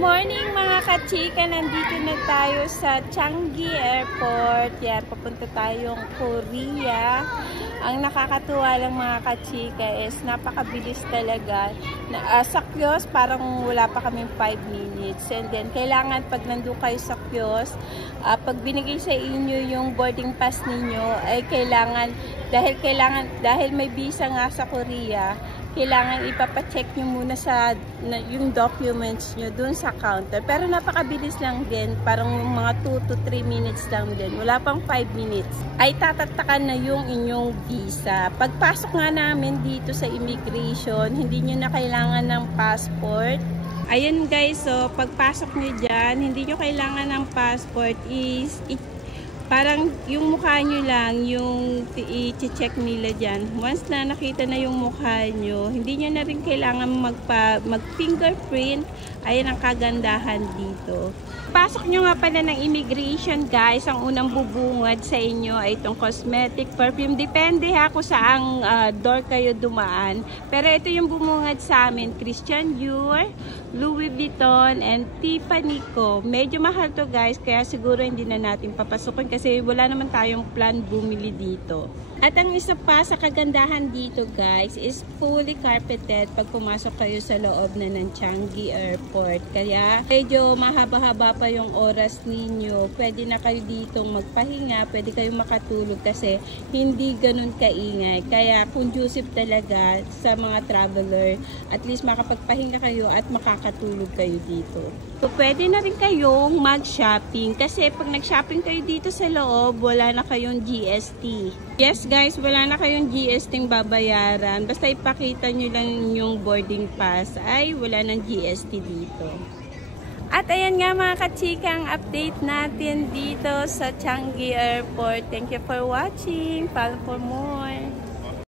morning mga kachika! Nandito na tayo sa Changi Airport. Yan, papunta tayong Korea. Ang nakakatuwa lang mga kachika is napakabilis talaga. Sa kiosk, parang wala pa kaming 5 minutes. And then, kailangan pag nandun kayo sa kiosk, pag binigay sa inyo yung boarding pass ninyo, ay dahil may visa nga sa Korea, kailangan ipapacheck nyo muna sa yung documents nyo dun sa counter. Pero napakabilis lang din. Parang mga 2 to 3 minutes lang din. Wala pang 5 minutes. Ay tatatakan na yung inyong visa. Pagpasok nga namin dito sa immigration, hindi nyo na kailangan ng passport. Ayun guys, so pagpasok nyo dyan, hindi nyo kailangan ng passport is parang yung mukha nyo lang yung i-check nila dyan. Once na nakita na yung mukha nyo, hindi nyo na rin kailangan mag-fingerprint. Ayan ang kagandahan dito. Pasok nyo nga pala ng immigration guys, ang unang bubungad sa inyo ay itong cosmetic, perfume. Depende ha kung saang door kayo dumaan. Pero ito yung bumungad sa amin, Christian Dior, Louis Vuitton, and Tiffany Co. Medyo mahal to guys, kaya siguro hindi na natin papasukin kasi wala naman tayong plan bumili dito. At ang isa pa sa kagandahan dito guys is fully carpeted pag pumasok kayo sa loob na ng Changi Airport. Kaya medyo mahaba-haba pa yung oras ninyo. Pwede na kayo ditong magpahinga, pwede kayong makatulog kasi hindi ganun kaingay. Kaya conducive talaga sa mga traveler. At least makapagpahinga kayo at makakatulog kayo dito. So, pwede na rin kayong mag-shopping kasi pag nag-shopping kayo dito sa loob, wala na kayong GST. Yes guys, wala na kayong GST babayaran. Basta ipakita nyo lang yung boarding pass ay wala ng GST dito. At ayan nga mga kachika, ang update natin dito sa Changi Airport. Thank you for watching. Follow for more.